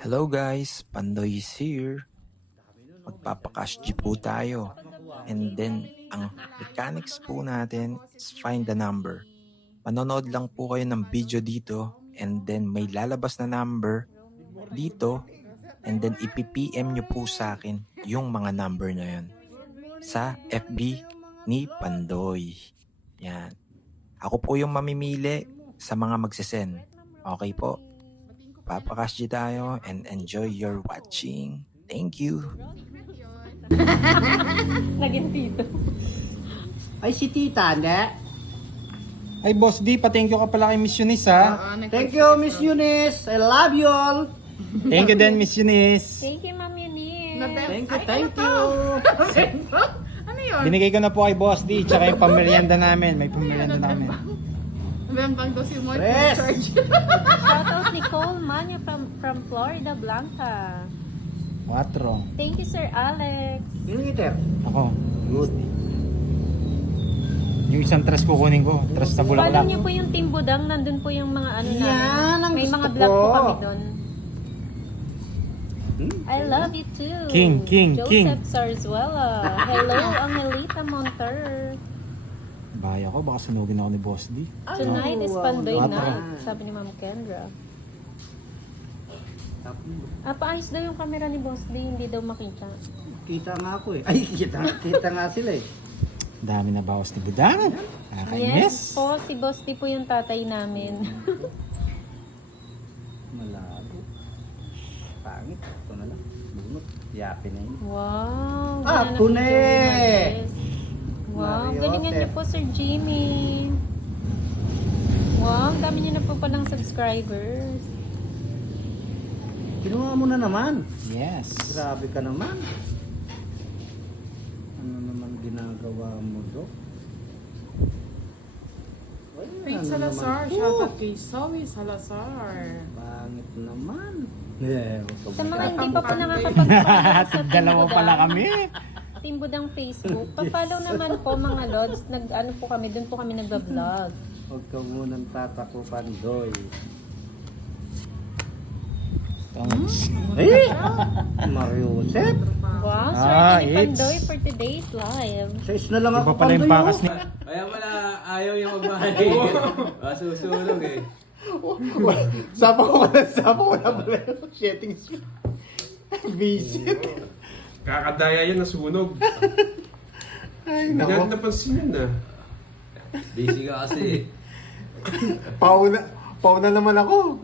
Hello guys, Pandoy is here. Magpapakash G po tayo. And then, ang mechanics po natin is find the number. Manonood lang po kayo ng video dito and then may lalabas na number dito and then ipi-PM nyo po sa akin yung mga number na yun sa FB ni Pandoy. Yan. Ako po yung mamimili sa mga magsisend. Okay po? Papakash G tayo and enjoy your watching. Thank you. Naging tito. Ay, si Tita, hindi? Ay, Boss D, pa-thank you ka pala kay Miss Eunice, ha? Thank you, Miss Eunice. I love you all. Thank you din, Miss Eunice. Thank you, Ma'am Eunice. Thank you. Ano yun? Binigay ko na po kay Boss D, tsaka yung pamerienda namin. May pamerienda namin. Bembang daw si Moy Press. charge. Shoutout Nicole Manya from Florida Blanca. 4. Thank you, Sir Alex. Sino iter? Ako. Good. Yung isang tres kukunin ko. Tres na Follow bulaklak. niyo po yung Team Budang. Nandun po yung mga ano Yan, namin. ang May gusto mga ko. vlog po kami doon. I love you too. King. Joseph Sarzuela. Hello, Angelita Monter. Bahaya ko, baka sunugin ako ni Boss D. Tonight is Pandoy Wow. night. Sabi ni Ma'am Kendra. Paayos daw yung camera ni Boss D. Hindi daw makita. Kita nga ako eh. Ay, kita nga sila eh. Dami na bawas ni Budang. Yes Nakakainis. po, si Boss D po yung tatay namin. Malabo. Pangit. Ito na lang. Bunot. Yapin na yun. Wow. Ah, wala na pune! picture, Martes. Wow, Mario galingan niyo Joseph. po, Sir Jimmy. Wow, ang dami niyo na po palang subscribers. Kinuha mo na naman. Yes. Grabe ka naman. Ano naman ginagawa mo do? Ay, Faith ano Salazar. naman? Shoutout kay Zoe Salazar. Pangit naman. Yeah, Sa mga hindi pa po nakakapag-follow sa Team Dalawa pala Budang, kami. Team Budang Facebook, pa-follow naman po mga lods. Ano po kami, doon po kami nagba-vlog. Huwag ka munang tatakupan, Doy. Eh! Mario Joseph. Wow, Sir Anthony it's- Pandoy for today's live. Size na lang Iba ako pala yung Pandoy, pakas oh. ni... Kaya pala ayaw yung magmahal. Masusunog eh. Sapa ko na pala yung settings. Visit. Kakadaya yan, nasunog. Ay, Hindi natin nako. napansin yun na. Busy ka kasi eh. Pauna naman ako.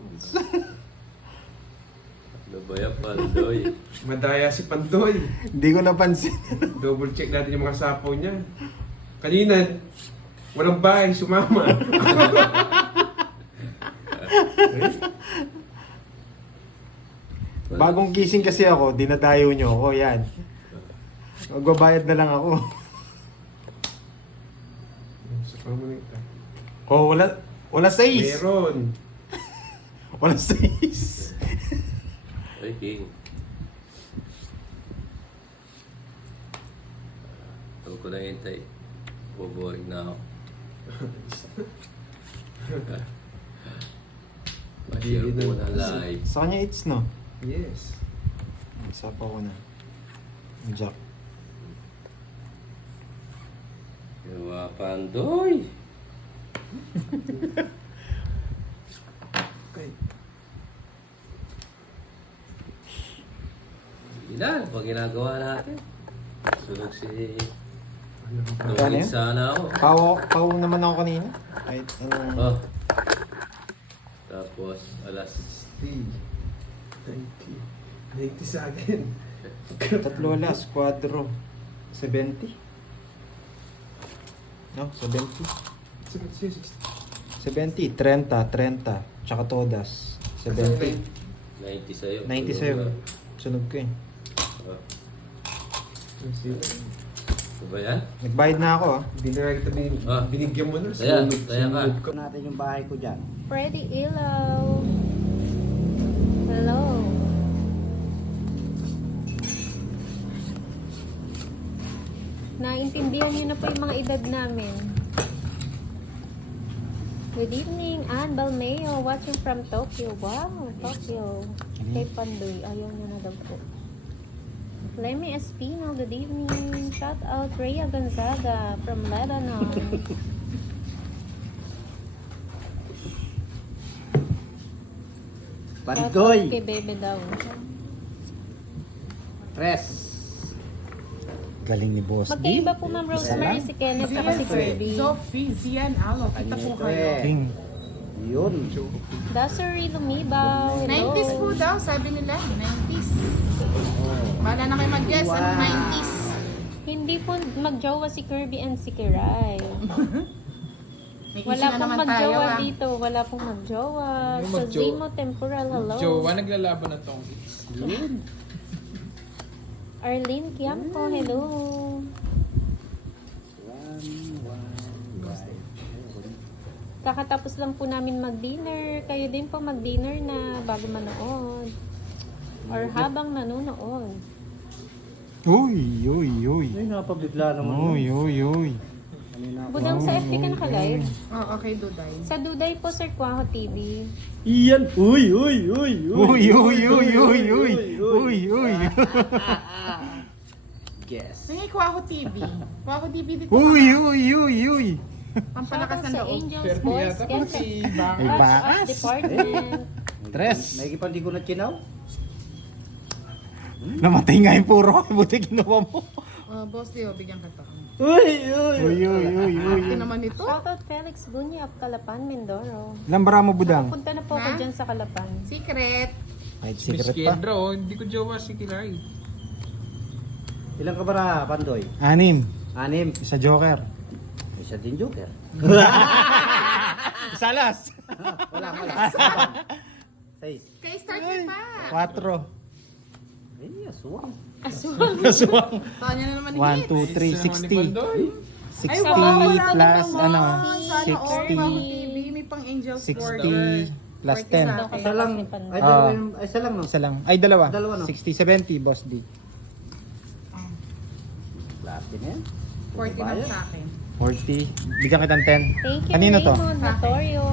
Ano ba yan, Pandoy? Madaya si Pandoy. Hindi ko napansin. Double check natin yung mga sapaw niya. Kanina, walang bahay, sumama. Bagong gising kasi ako, dinadayo nyo ako, yan. Magbabayad na lang ako. Sapaw mo na ito. Oh, wala 6. Meron. Wala 6. Ay, King. Huwag ko na hintay. Boboring na ako. Pa-share ko na live. Sa kanya it's no. Yes. Sapa ko na. Jack. Yawa, Pandoy! Okay. Ilan pa ginagawa natin? Sunog si... Ano Tungin yan? sana ako. Paw naman ako kanina. Kahit anong... Oh. Tapos, alas 90. 90 sa akin. Tatlo alas, 4. 70. No, 70. 70, 30, tsaka todas. 70. 90 sa'yo. 90 sa'yo. Sunog ko eh. Oh. Ano ba yan? Nagbayad na ako ah. Hindi na kita binigyan mo na. Taya ka. Ito natin yung bahay ko dyan. Freddy Ilaw. Hello. Naintindihan niyo na po yung mga edad namin. Good evening, Ann Balmeo, watching from Tokyo. Wow, Tokyo. Kay Pandoy, ayaw niya na daw po. Lemmy Espino, good evening. Shout out Rhea Gonzaga from Lebanon. Shout out Pandoy. kay Bebe daw. Tres. Galing ni Boss D. Magkaiba po Ma'am Rosemary si Kenneth at si Kirby. Sophie, Zian, Alo. Kita po kayo. King. Yun. Dasuri Lumibaw. Hello. 90s po daw, sabi nila. 90s. Bala na kayo mag-guess. Ano 90s? Hindi po magjowa si Kirby and si Kiray. May Wala issue na pong naman tayo magjowa ah. dito. Wala pong magjowa. Yung Sa magjowa. Zimo Temporal, hello. Jowa, naglalaban ng tongkits. Yun. Arlene Kiamco, hello. Kakatapos lang po namin mag-dinner. Kayo din po mag-dinner na bago manood. Or habang nanonood. Uy, uy, uy. Ay, napabigla naman. Uy, uy, uy. Kanina ako. Budang sa FB ka naka-live. Oh, okay, Duday. Sa Duday po, Sir Kwaho TV. Iyan. Uy, uy, uy, Uy, uy, uy, uy, uy. Uy, uy. Guess. Nangyay Kwaho TV. Kwaho TV dito. Uy, uy, uy, uy. Pampalakas ng Sa loob. Angels Pero Boys, yata po yes, si Baka. Ay, Watch bakas. Out Department. Tres. Naikipang di ko na chinaw. Namatay nga yung puro ko. Buti ginawa mo. Boss Leo, bigyan ka to. Uy, uy. Uy, uy, uy, uy. Ito naman ito. Shoutout Felix Bunyi of Calapan, Mindoro. Lambara mo, Budang. Punta na po ako Ha? dyan sa Calapan. Secret. Ay, Miss secret pa. Kendra, oh. Hindi ko jowa si Kiray. Ilan ka ba na, Pandoy? 6. 6. Isa Joker. Isa din joker. Isa alas. Wala. 6. Kay start mo pa. 4. Ay, aswang. Aswang. Tanya na naman 1, 2, 3, 60. 60 plus, ano, Sana all Kwaho 60. TV. May pang Angels 60 plus 10. Isa lang. Ay, Ah. dalawa yung, ay, isa lang, no? Isa lang. Ay, dalawa. Dalawa, no? 60, 70, Boss D. Klase na yan. 40 lang sa akin. 40. Bigyan kitang 10. Thank you, Kanino to? Raymond Matorio.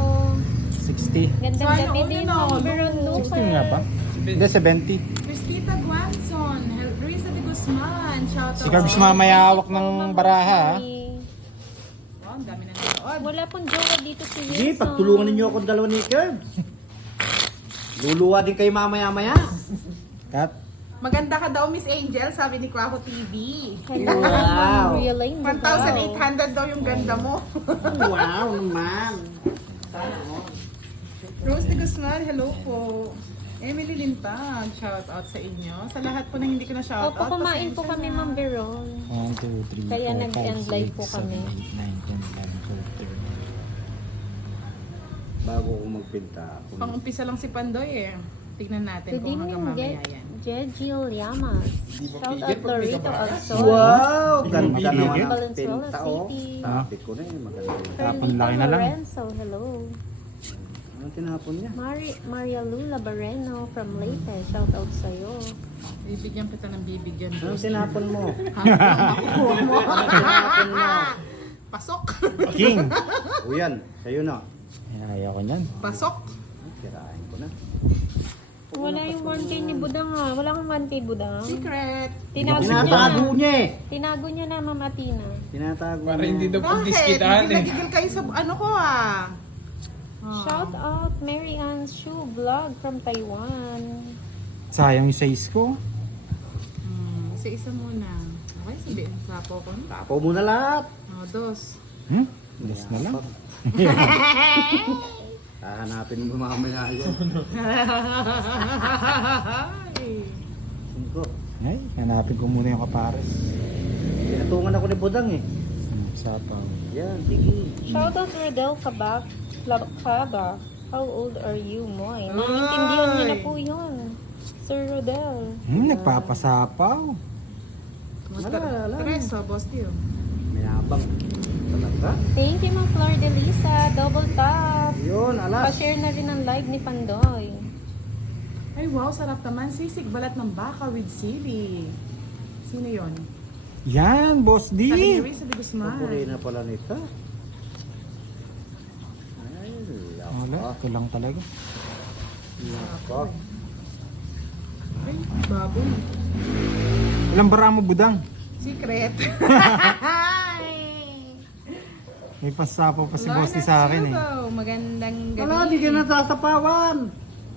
60. Gandang Sana gabi all din, yun ako, Ma'am Veron 60 Lucas. nga ba? Hindi, 70. Cristita Guanzon. Risa de Guzman. Shout out. Si Carbs mamaya hawak ng baraha, ha? Wow, ang dami na nanood. Wala pong jowa dito si Wilson. Sige, pagtulungan ninyo akong dalawa ni Curbs. Luluwa din kayo mamaya-maya. Cut. Maganda ka daw, Miss Angel, sabi ni Kwaho TV. Hello, Wow. Real Lane. 1,800 daw yung ganda mo. Wow naman. Rose de Guzman, hello po. Emily Lintag, shout out sa inyo. Sa lahat po na hindi ko na shout Opo, out. kumain po kami, Ma'am Veron. 1, 2, 3, 4, 5, 6, Kaya nag-end live po 7, kami. 8, 9, 10, 11, 12, 13. Bago ko magpinta. Pang-umpisa lang si Pandoy eh. Tignan natin Good kung hanggang evening, mamaya yan. Jejil Llamas. Shout out Lorito Alsol. Wow! Ganda Mabibigyan. naman ang Valenzuela pinta, oh. City. Tapit ko na yun, maganda. Tapon laki na lang. Lorenzo, hello. Ano tinapon niya? Maria Lula Barreno from Leyte. Shout out sa'yo. Bibigyan kita ng bibigyan. Ano boss. tinapon mo? Makuha mo. Ano tinapon mo? Pasok. King. O yan, sa'yo na. Ay, ayaw ko niyan. Pasok. Kirain ko na. Wala yung 1K ni Budang ha. Wala kang 1K Budang. Secret. Tinago niya Tinatago na. niya eh. Tinago niya na, Ma'am Atina. Tinatago Para niya. hindi daw Bakit? pagdiskitahan eh. Nagigil kayo sa ano ko ah. Shout out Mary Ann Shu Vlog from Taiwan. Sayang yung size ko. Isa-isa muna. Okay, sabihin. Sapo ko. Tapo mo na lahat. Dos. Less na lang. Hahanapin mo mamaya yan. Singko. Ay, hanapin ko muna yung kapares. Pinatungan ako ni Budang eh. Sapaw. Yan, sige. Shout out Rodel Kabak. Labakaba. How old are you, Moy? Naiintindihan niyo na po yun. Sir Rodel. Nagpapasapaw. Wala. Tres, boss Tio. Mayabang. Talaga. Thank you, Ma'am Flor de Lisa. Double tap. Yun, alas. Pa-share na rin ang live ni Pandoy. Ay wow, sarap naman. Sisig balat ng baka with sili. Sino yon? Yan, Boss D. Sabi ni Risa de Guzman. Paborito na pala nito. Ay, Ito lang talaga. Nako. Ay, baboy. Ilang bara mo, budang? Secret. May pasapaw pa si Lord, Boss sa akin eh. Sugo, magandang gabi. Wala, di ka nasasapawan.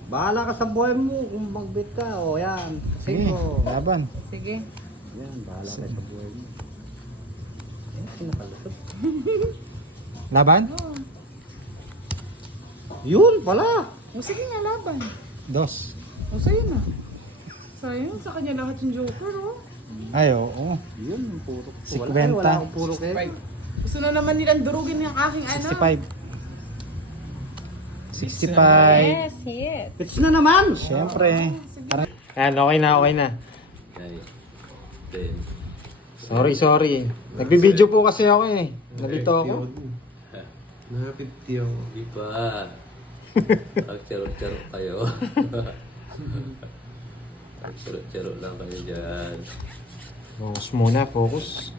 Bahala ka sa buhay mo kung magbit ka. O yan. Kasi Sige, ko. laban. Sige. Yan, bahala ka sa buhay mo. Yan, sinakalusot. Laban? Yun pala. O sige nga, laban. Dos. O sa'yo na. Sayang, sa kanya lahat yung joker, oh. Ay, oo. Yun, puro. 50. Wala akong puro kayo. Gusto na naman nilang durugin yung aking ano. 65. 65. Yes, hit. It's na naman. Siyempre. Ayan, okay na, okay na. Okay. Then, Sorry. Nagbibideo po kasi ako eh. Nalito ako. Napiti ako. hindi pa. Charot-charot kayo. Charot-charot lang kayo dyan. Focus muna, focus.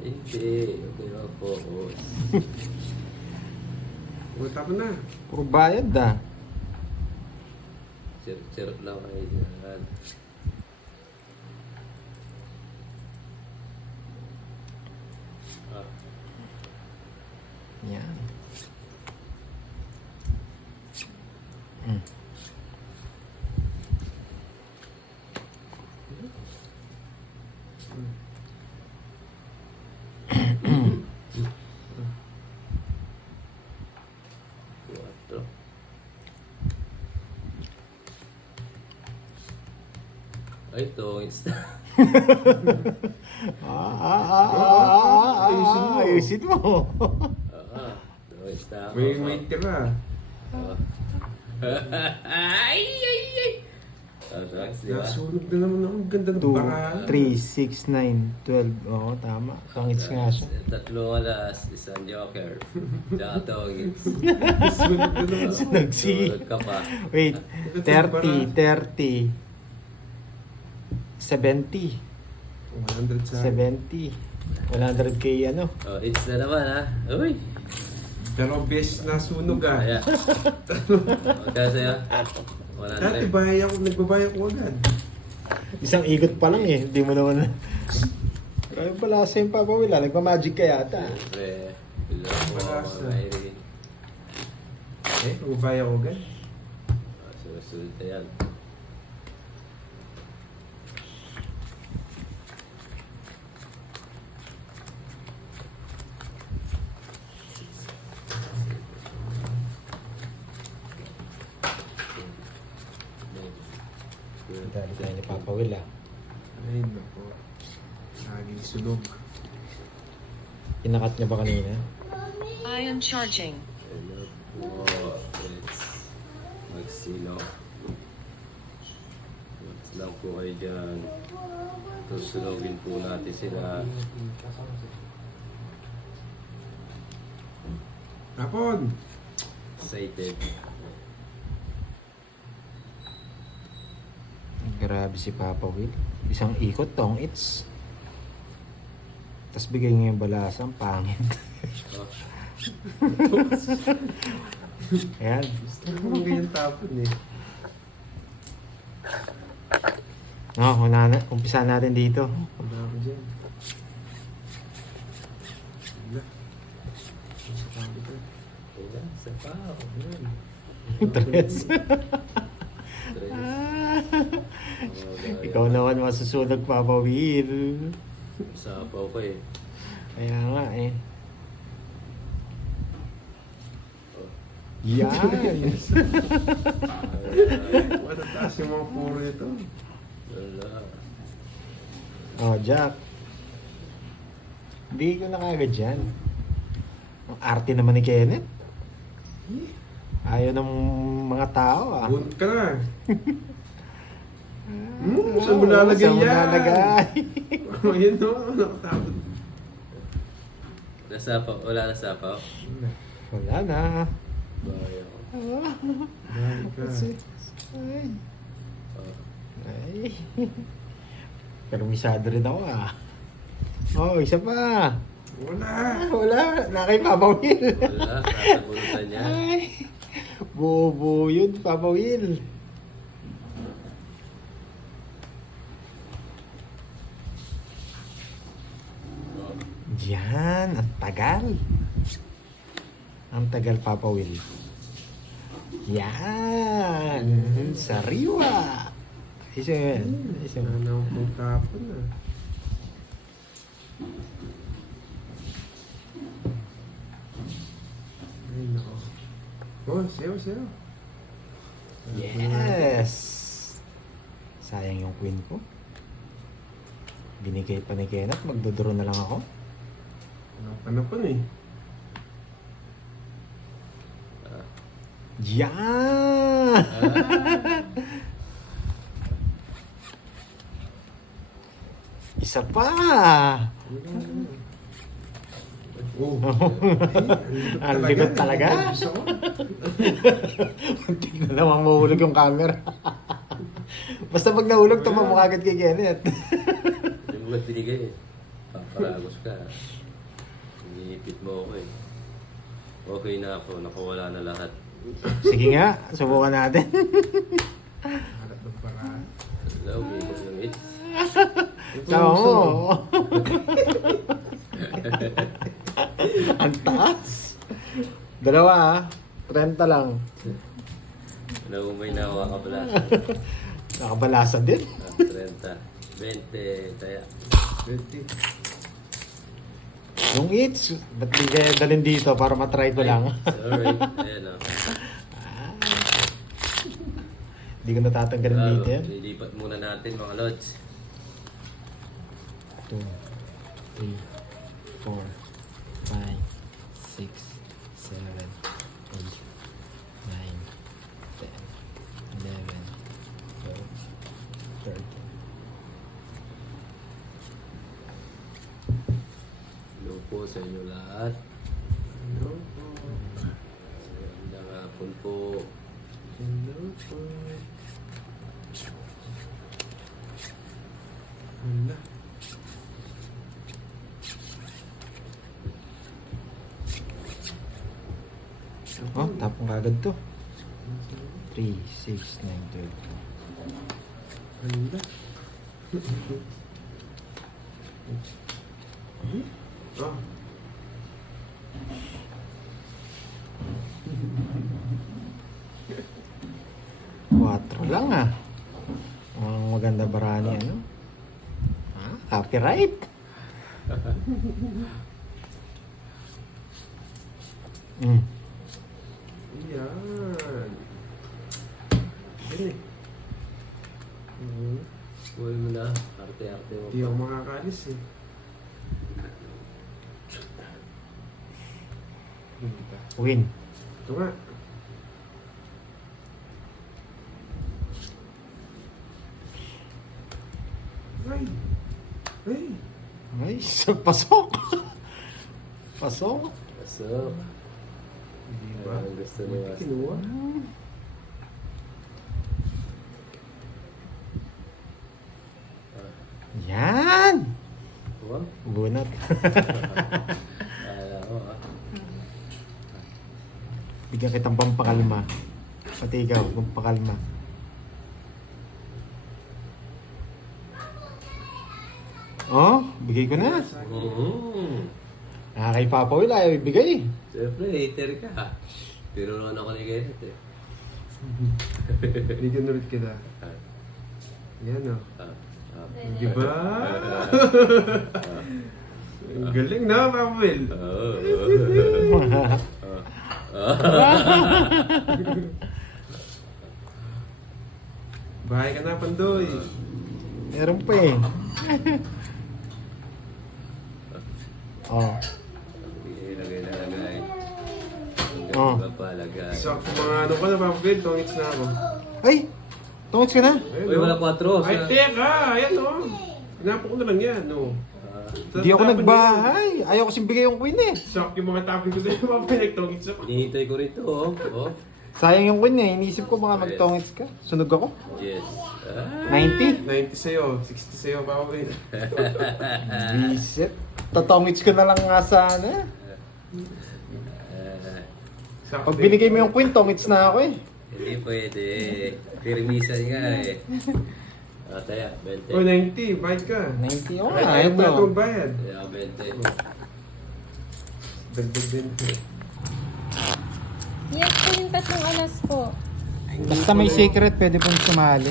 Hindi. Okay lang focus. Punta ko na. Puro bayad ah. Charot-charot lang kayo dyan. Ah, Yan. Mm. Cuatro. Ay, tongits na. Ayusin mo. Tongits na ako. May tira. Oh. Ay! Relax, di ba? Nasunog na naman ako. Ang ganda ng 2, baka. 3, 6, 9, 12. Oo, tama. Tangits nga siya. Tatlong alas, isang joker. Tsaka tongits. Sunog na naman ako. Nagsi. Tulog ka pa. Wait, 30, 30. 70. 100 sa 70. 100k ano? Oh, it's na naman ha. Uy! Pero best na sunog ah. Kaya. Kaya sa'yo? Dati 100. nagbabayad ko agad. Isang ikot pa lang eh. Hindi mo naman. Kaya pala sa yung Papa Will, nagpa-magic ka yata. Siyempre. Bilo ko Palasa. mga Irene. Nagbabayad ko agad. Susunod na yan. Dali tayo ni Papa Will ah. Ay, nako. Laging sunog. Kinakat niya ba kanina? I am charging. Hello po. It's Magsino. Mags lang po kayo dyan. Tusunogin po natin sila. Hapon! Excited. Grabe si Papa Will. Isang ikot, tong its. Tapos bigay niya yung balasang pangit. Oh, Ayan. Gusto ko naman ganyan tapon eh. Wala na. Umpisa natin dito. Wala ako dyan. Wala. kailan? Sa pa. Yun. Tres. Tres. Ikaw naman masusunog, Papa Will. Sapaw ko eh. Kaya nga eh. Oh. Yan. Matataas yung mga puro ito. Wala. Oh, Jack. Hindi ko na kagad dyan. Ang arte naman ni Kenneth. Ayaw ng mga tao ah. Bunot ka na. Saan mo lalagay Saan mo yan? lalagay? Ayun no, nakatapon. Nasapaw. Wala nasapaw. Wala na. Bayo. Dahil ka. Ay. Oh. Ay. Permisado rin ako ah. Oh, isa pa. Wala. Wala. Na kay Papa Will. Wala. Natabunutan niya. Ay. Bobo yun, Papa Will. Yan, ang tagal. Ang tagal, Papa Will. Yan, sariwa. Isa yan. Isa Wala yan. na akong kapon ah. Ay, nako. Oh, sayo. Yes! Sayang yung queen ko. Binigay pa ni Kenneth, magdodoro na lang ako. Ano pa eh. Yan! Isa pa! Oh. Ang likod talaga. Gusto ko. Hindi na naman mahulog yung camera. Basta pag nahulog, tumama agad kay Kenneth. Yung mga binigay eh. Paparagos ka. Iniipit mo ako eh. Okay na ako, nakawala na lahat. Sige nga, subukan natin. Harap ng paraan. Wala, umikot ng hits. Tama mo. Ang taas. Dalawa ah. 30 lang. Wala, may nawa ka pala. Nakabalasa din. 30. 20, taya. 20. Yung eats, ba't di kaya dalhin dito para matry ko lang? Sorry. Ayan o. Hindi ko natatanggalin dito yan. Lilipat muna natin mga lods. 2, 3, 4, 5, 6, 7, 8, 9, 10, 11, 12, 13. Hello po sa inyo lahat. Hello po. Magandang hapon po. Hello po. Hala. Oh, tapong kagad to. 3, 6, 9, 12. Hala. Oh. Quatro lang ah. Ang maganda barani ano. Copyright. Mm. Yan. Yan eh. Uy mo na. Arte-arte mo Hindi pa. ako makakalis eh. Hindi ba? Win. Ito nga. Ay! Ay! Ay, pasok. Pasok. Pasok. Hindi ba? Ang gusto ni Buti Wasta. kinuha. Yan. Wow. Bunot. Kala ko ah. Bigyan kitang pampakalma. Pati ikaw, pampakalma. Oh, bigay ko na. Kay Papa Will ayaw ibigay. Siyempre, hater ka. Tinuruan ako ni Kenneth eh. Bigyan ulit kita. Yan o. Ah, ah. Di ba? Ang galing na, Papa Will. Bahay ka na, Pandoy. Meron pa eh. Oh. Ilagay. Oh. Hanggang iba pa lagay. So, kung mga ano ko na, Papa Will, tongits na ako. Ay! Tungos ka na. Ayun, Uy, oh. wala 4. Ay, teka! Ayan o. Hinapo ko na lang yan, no. Hindi ako nagbahay. Ayaw kasing bigay yung queen eh. Shock yung mga topic ko sa'yo, Papa Will, nagtongits ako. Hinihintay ko rito, oh. Oh. Sayang yung queen eh. Iniisip ko baka magtongits ka. Sunog ako. Yes. Ah. 90. 90 sa'yo, 60 sa'yo, Papa Will. Visit. Tatongits ko na lang nga sana. Sakto. Pag binigay mo yung kwintong, it's na ako eh. Hindi pwede. Pirmisan nga eh. Taya, 20. Oh, 90. Bayad ka. 90 oh, Ayaw mo na ito. itong bayad. Kaya 20. Dagdag din. Yes po yung 3 alas po. Basta may secret, pwede pong sumali.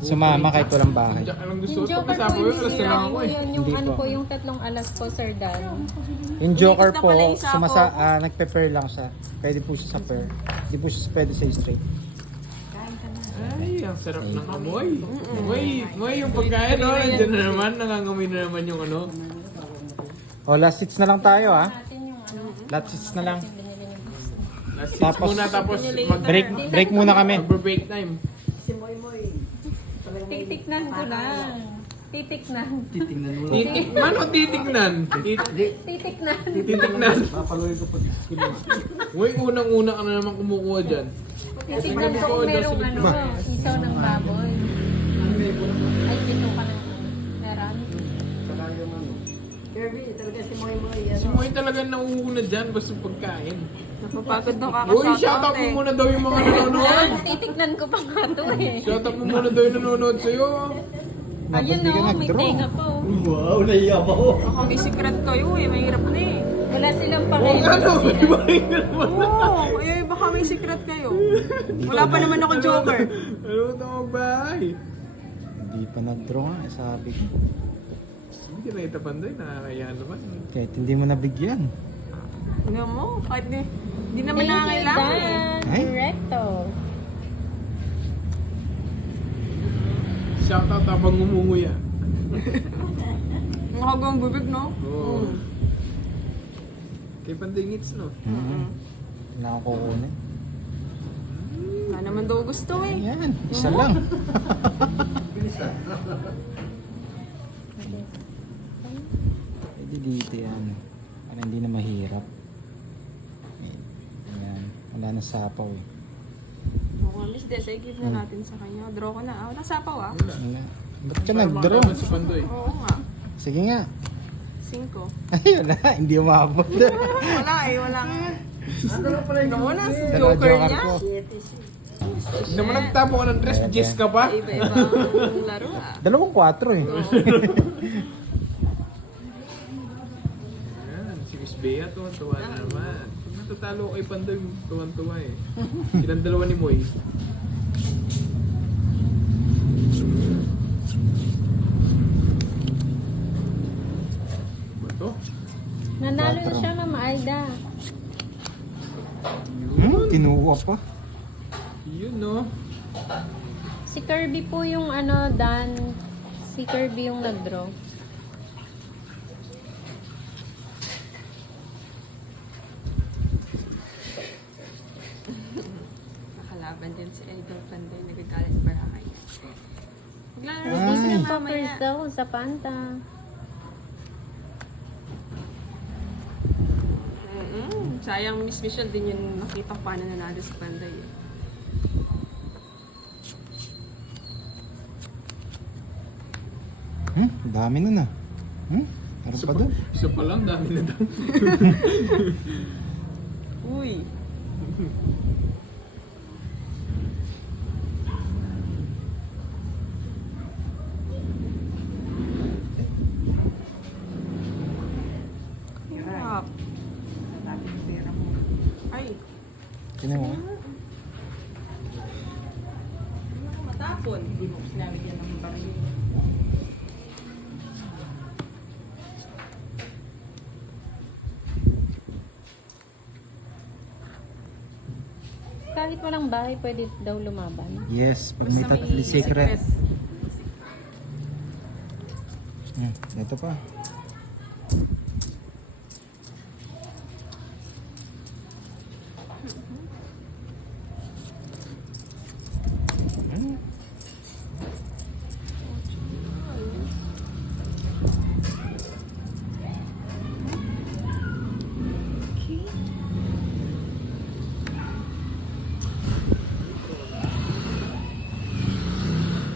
Sumama kahit walang bahay. Diyan ka lang gusto. Yung Joker Pagkasabi po ko, yung alas na lang ako eh. yung Hindi ano po. po, yung 3 alas po, Sir Dan. Yung Joker Umiikot na po, pala yung sapo. nagpe-pair lang siya. Pwede po siya sa pair. Hindi po siya pwede sa straight. Ay, ang sarap ng amoy. Amoy yung pagkain, no? Nandiyan na naman, nangangamoy na naman yung ano. O, last seats na lang tayo ha. Natin yung ano, Last seats na lang. binili niyo box. Last seats Tapos, muna, tapos Break muna kami. mag-break time. Titiknan ko lang. Titiknan. Titikman o titignan? Titiknan. Titignan. Uy, unang-una ka na naman kumukuha dyan. Titignan ko kung merong ano, isaw ng baboy. Ay, dito ka na. Meron. Si Moy talaga nauuna dyan, basta pagkain. Napapagod nung Uy, shoutout mo muna daw yung mga nanonood. Titignan ko pa nga to eh. Shoutout mo muna daw yung nanonood sa'yo. Ayun Hindi ka no, may nag-draw. tenga po. Wow, naiya pa ako. Baka may secret kayo eh, mahirap na eh. Wala silang Oo pakailan. nga no, may bahay ka naman. Oo, eh baka may secret kayo. Wala pa naman ako Joker. Ano mo ito magbahay? Hindi pa nag-draw nga, sabi ko. Hindi na itapanday, nakakaya naman. Kahit hindi mo nabigyan. Tingnan mo, kahit di naman Thank you, nakakailangan eh. Dan. Ay. Directo. Shoutout habang ngumunguya. Nakagawang bibig no? Oo. Kay Panday Ngits, no? Wala akong kukunin. Wala naman daw gusto eh. Ayan, isa lang. Pwede dito yan. Para hindi na mahirap. Ayan, wala na sapaw eh. Oo, Miss Des, ay give na natin sa kanya. Draw ko na. Wala sapaw ah. Wala. Ba't ka nag-draw? Malaman si Pandoy. Oo nga. Sige nga. 5. Ay, wala. Hindi umabot. Wala eh, wala nga. Tingnan mo na, si Dalawa Joker joker niya. ko. Hindi naman nagtapo ka ng dress, Jess ka pa? Iba-ibang laro ah. 2-4 eh. Yan, si Miss Bea, tuwan-tuwa na naman. Pag natatalo kay Pandoy, tuwan-tuwa eh. Silang dalawa ni Moy. Ba to? Nanalo na siya, Mama Aida. Kinuha pa. Yun, no? Si Kirby po yung ano, Dan. Si Kirby yung nag-draw. Nakalaban din si Idol Panday, nagagalit barahay. Maglalaro po Ay. sila mamaya. Poppers daw sa Panta. Sayang Miss Michelle din yung nakita ko paano nanalo si Panday. Dami nun ah. Meron pa doon. Isa pa lang, dami na daw. Uy! Hirap. Ay, Kinuha. matapon. Hindi mo sinabi yan ng baril. Kahit walang bahay, pwede daw lumaban. Yes, pag may Basta tatli secret. secret. Ito pa.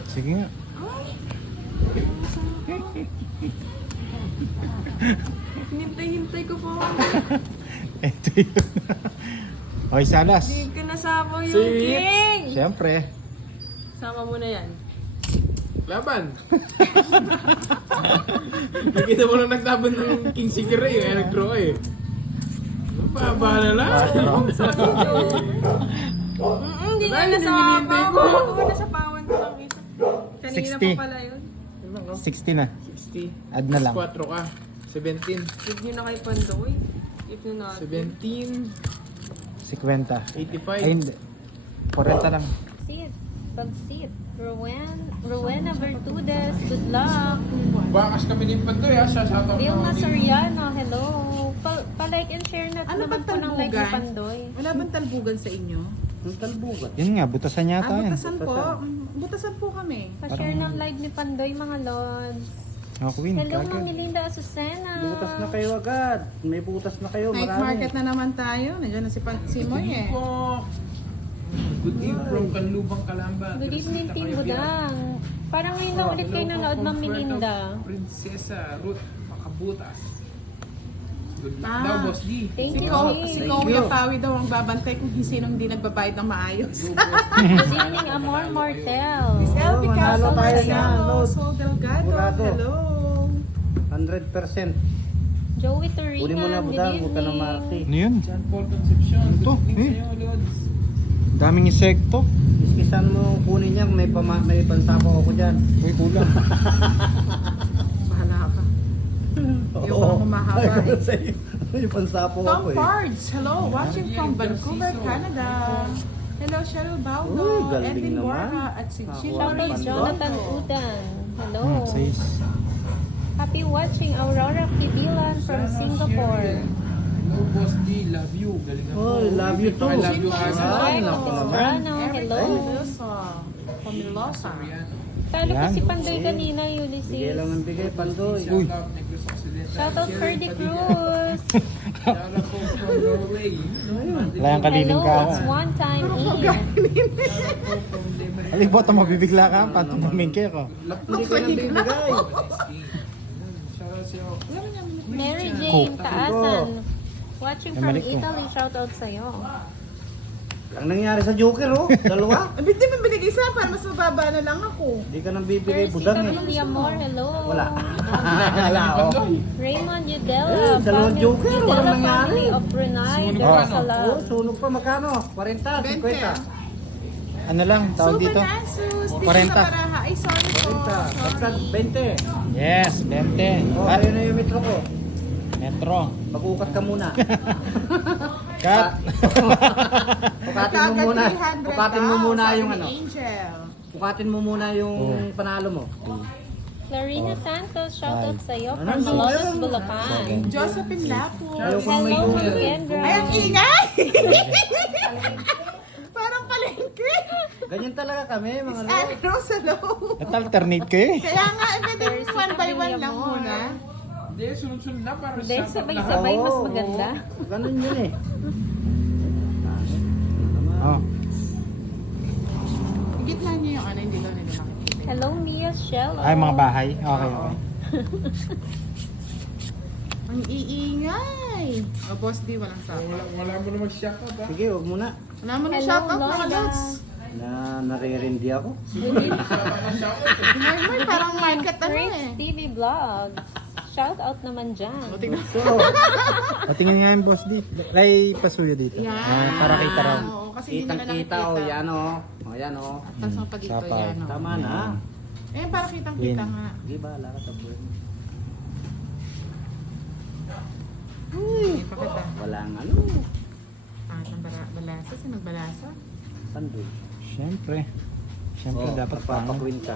Sige nga. Hintay-hintay ko po. Ito yun. Okay, Salas. Hindi ka nasama yung Sweet. king! Siyempre. Sama mo na yan. Laban. Nakita mo lang nagtaban ng King Sigare eh, nag-draw eh. Baba na lang. Hindi Diba, na yun yung nasama. hinihintay ko. Ako nasa pawan ko lang isa. Kanina 60. pa pala yun. 60 na. 60. Add na lang. 4 ka. 17. Give nyo na kay Pandoy. Give nyo na. 17. 50. 85. Ay, hindi. 40 lang. Sit. Pag-sit. Rowena Bertudes. Good luck. Bakas kami ni Pandoy ha. Shoutout Vilma naman. Soriano. Hello. Pa-like and share na Ano naman ba po ng like ni talbugan? Pandoy. Wala bang talbugan sa inyo? Ang talbugan. Yun nga, butasan yata yan. Butasan po. Butasan po kami. Pa-share ng live ni Pandoy mga lods. Oh, Queen. Hello, Ma'am kagad. Melinda Azucena. Butas na kayo agad. May butas na kayo. Night Marami. market na naman tayo. Nandiyan na si Moy eh. Po. Good evening from Kanlubang, Calamba. Good evening, Teresita Team Calabia. Budang. Parang ngayon na ulit kayo nanood, Ma'am Melinda. Prinsesa Ruth Makabutas. Good luck Ah. daw, Boss D. Thank Si you, Si King. Kuya Pawi daw ang babantay kung sinong hindi nagbabayad ng maayos. Good evening, Amor Martel. Miss El Picasso, manalo tayo Marcelo, niyan, Lord. Sol Delgado, Sigurado. hello. 100%. Joey Torina, Uli mo na, good budang. Huwag ka na evening. Marte. Ano yun? John Paul Concepcion. Ito, Good evening eh. sa'yo, Lods. Daming insekto. Iskisan mo kunin niya. May pansapo ako dyan. Uy, kulang. Bahala ka. Yung mga humahaba eh. Sa'yo. May pansapo Tom ako eh. Pards, hello, watching from Vancouver, Canada. Hello, Cheryl Baldo, Uy, galing Edwin naman. Borja, at si Gino Shoutout Reyes. Jonathan Udan. Hello. Says. Happy watching Aurora Pibilan from Singapore. Hello, Boss D. Love you. Galing ako. Oh, love you too. I love you, Asa. Ay, Marcos naku naman. Brano, Eric hello. Mendoza, Pomilosa. Talo ko Yan. si Pandoy kanina, Bigay Ulysses. lang ng bigay, Pandoy. Uy. Shoutout, Negros Occidental. Shoutout Cheryl Ferdy Padilla. Cruz. Shoutout po from Norway. Wala yung kaliling Hello, ka ako. it's one time in. Shoutout po from Lebanon. Alibot, mabibigla ka. Pantumamingke ko. Hindi ko nang bibigay. Shoutout sa'yo. Mary Jane Taasan. Watching from Emily ko. Italy, shoutout sa'yo. Ang nangyari sa Joker, oh. Dalawa. Hindi mo binigay sa para mas mababa na lang ako. Hindi ka nang bibigay, Percy budang eh. Camilliamor, hello. Wala. Wala, oh. Raymond Udela, Dalawang family, Joker, Udela walang nangyari. family of Brunei, Sunog Dar pa, es no? Salaam. Oh, sunog pa, magkano? 40, 50. Ano lang, tawag So, dito? Banasus, di 40. ko na baraha. Ay, sorry po. 40. Basta Sorry. 20. Yes, 20. Oh, Cut. ayun na yung metro ko. Metro. Mag-ukat ka muna. Cut. Pukatin mo muna. Pukatin mo muna yung ano. Angel. Pukatin mo muna yung panalo mo. Clarina Santos, shoutout sa'yo Ano, from ano, Malolos, ano? Bulacan. Josephine Lapo. Ayaw ko may Hello, Google. Kendra. Ay, ang ingay! Parang palengke. Ganyan talaga kami, mga lord. Anne Rose, hello. At-alternate ka eh. Kaya nga, pwede Percy one by one lang Camilliamor. muna. Hindi, sunod-sunod na para Hindi, shoutout sabay-sabay mas Oo, maganda. oo. Ganun yun eh. Oh. Gitna niyo yung ano, hindi daw nila makikita. Hello, Mia Shello. Ay, mga bahay. Okay, Oo. okay. Ang iingay. O, Boss D, walang sapat. Wala mo na mag-shoutout ha. Sige, huwag muna. Wala mo na Hello, shoutout, mga Lola. lods. Naririndi ako. May parang market ano Prince eh. TV Vlogs. Shoutout naman dyan. So, Patingin nga yung boss di. Lay pasuyo dito. Yan. Para kita raw. Oo, kasi hindi nila kitang-kita, nakikita. oh, yan oh. Oh, yan oh. Tapos mo pa dito, Sapaw. yan o. Tama na. Eh, parang kitang-kita Win. nga. Di ba, ala ka sa buhay mo. Ipakita. Walang ano. Ng balasa. Sinong balasa? Pandoy. Siyempre. Siyempre Oh, dapat pang. papakwin ka.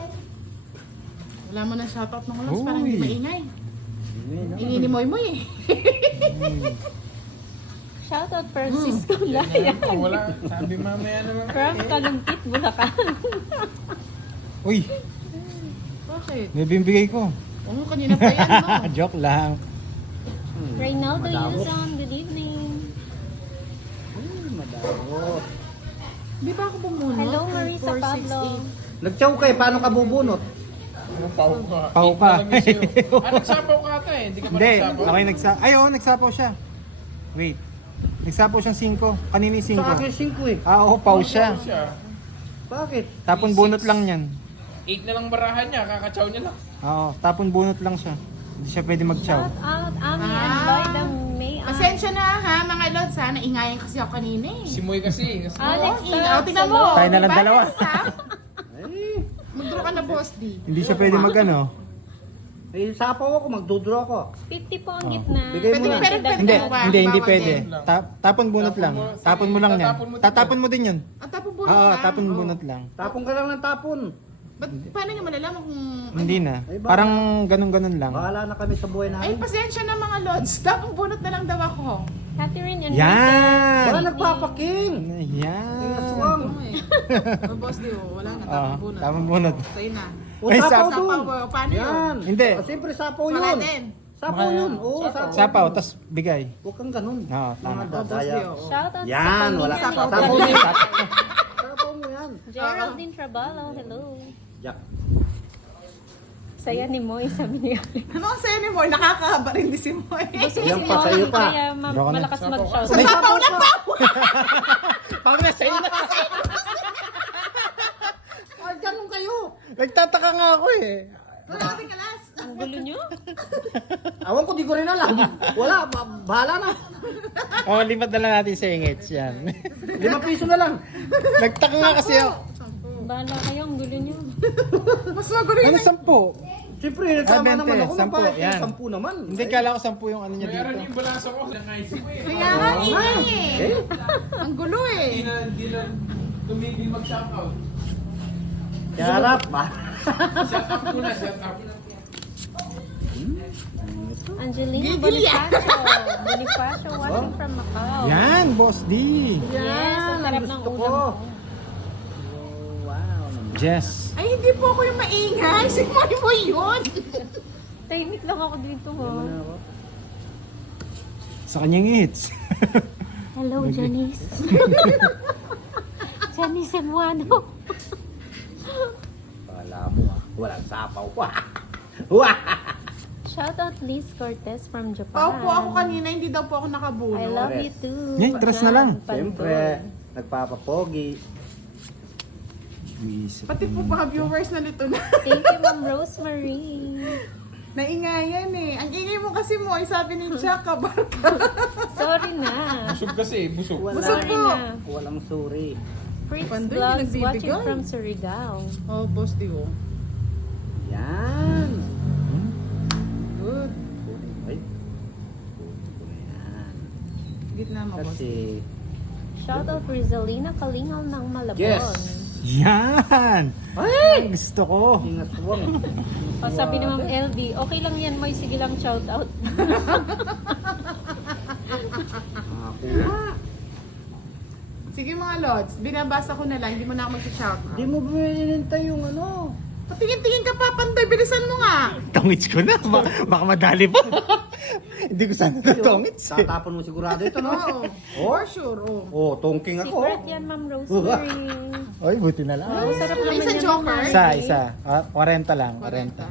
Wala mo na shoutout ng lods, parang hindi Uy. maingay. Yun, oh. Ingini moy moy eh. Shoutout Francisco Laya. Wala. Sabi mamaya naman. From Kalumpit, Bulacan. Uy, Bakit? may bimbigay ko. Oo, kanina pa yan, no? Joke lang. Reynaldo Madamo. Yuzon, good evening. Madamo. Di ba ako bumunot? Hello, Marisa 4, 6, Pablo. Nagtsaw ka eh, paano ka bubunot? Pau ka. Pau ka. Nagsapaw ka ata eh. Hindi ka pa Hindi, nagsapaw. ako yung nagsapaw. Ay, oo, nagsapaw siya. Wait. Nagsapaw siyang 5. Kanina yung Sa akin 5. 5 eh. Ah, oo, pause siya. Bakit? Tapon bunot lang yan. 8 na lang barahan niya, kakatsaw niya lang. Oo, tapon bunot lang siya. Hindi siya pwede mag-chow. Shout out, Ami and Lloyd ang May. Pasensya na ha, mga lods ha. Naingayan kasi ako kanina eh. Si Moy kasi. Alex, Tingnan mo. Tayo na lang Diba, dalawa. Alex, ha? Eh, Mag-draw ka na, boss D. Hindi siya pwede mag-ano. eh sapaw ako, magdodraw ako. 50 po ang gitna. Bigay mo Pwede, lang. pero pwede Hindi, ka ba? hindi Bawal pwede. din. Tapon bunot lang. Tapon mo lang yan. Tatapon mo din yun. Ang tapon bunot Oo, lang. tapon Oh. bunot lang. Tapon ka lang ng tapon. Ba't paano niya malalaman kung... Hindi na. Ay, bakit? Parang ganun-ganun lang. Bahala na kami sa buhay Ay, namin. pasensya na mga lods. Tapon bunot na lang daw ako. Catherine and Yan! Wala nagpapaking. Yan! Aswang. O, boss D, wala na. Oo, Tapon bunot. tapon bunot. Sa'yo na. O Ay, sapaw sapaw. dun. Paano yun? Yan. Hindi. O, siyempre sapaw Wala yun. din. Sapaw yun. Oo, sapaw. Sapaw, tas bigay. Huwag kang ganun. Oo, tama. Mga O, boss D, dadaya. oo. Shout out Yan, sa wala. pamilya ni Sapaw Oda. yun. Sapaw mo yan. Geraldine Trabalo, hello. Yak. Saya ni Moy, sabi ni Alex. Ano ang sa'yo ni Moy? Nakakahaba rin di si Moy. Gusto Yan ni pa, Moy, sa'yo pa. kaya Draw ka na. malakas mag-shout. Sa sapaw na pa! Pag na sa'yo na. Ay, ganun kayo. Nagtataka nga ako eh. Maraming kalas. Ang gulo nyo? Awan ko, di ko rin alam. Wala, bahala na. Oh, lipat na lang natin sa ingits yan. 5 piso na lang. Nagtaka nga kasi ako. Bahala kayo, ang gulo nyo. Mas magulo Ano, yun. 10? Siyempre, nagsama 20, naman ako. 10, Bakit yan. 10 naman? Hindi, kala ko 10 yung ano niya Meron dito. yung balasa ko. Nangaisip ko eh. Kaya nga eh. Eh, Ang gulo eh. Hindi na tumigil mag-shoutout. Yarap ba? Shoutout muna, shoutout. Angelina Gigil yan. Bonifacio. Bonifacio watching from Macau. Yan, Boss D. Yes, ang sarap ng gusto ulam ko. mo. Wow. Jess. Ay, hindi po ako yung maingay. Si Moy Moy yun. Tahimik lang ako dito, ha. Sa kanyang hits. Hello, Janice. Janice Cebuano. Kala mo walang sapaw pa. Wah! Shout out Liz Cortez from Japan. Pao po ako kanina, hindi daw po ako nakabuno. I love you too. Yan, dress na lang. Siyempre, nagpapapogi. Pati po mga viewers na nito na. Thank you, Ma'am Rosemary. Naingayan eh. Ang ingay mo kasi mo, sabi ni Jack, kabarka. Sorry na. Busog kasi, busog. Busog Sorry po. na. Walang suri. Fritz Pandoy, Vlogs nagbibigay. watching from Surigao. Oh, boss, di ko. Yan. Good. Ay. Yan. Gitna mo, boss. Kasi, Shout out Rizalina Kalingal ng Malabon. Yes. Yan! ay! Gusto ko. Ingaswang. O sabi ni Ma'am LD, okay lang yan, Moy, sige lang shout out. Nakakuha. Sige mga lods, binabasa ko na lang, hindi mo na ako mag-shout. Di mo binintay yung ano. Patingin-tingin ka pa, Pandoy, bilisan mo nga. Tongits ko na. Baka madali pa. Hindi ko sana tongits eh. Tatapon mo sigurado ito, no? Oo. For sure, oh. Oh, tongking ako. Secret yan, Ma'am Rosemary. Oy, buti na lang. Ang sarap Ay, naman sa yan, Joker? Ma'am. Isa. 40 lang. 40.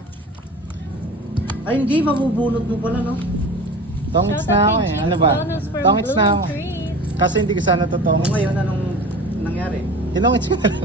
Ay, hindi. Mabubunot mo pala, no? Tongits Shout na out ako kay eh. James Ano ba? Bonus from Tongits na Blooming ako. Trees. Kasi hindi ko sana to O tongits. ngayon, anong nangyari? Tinongits ko na lang.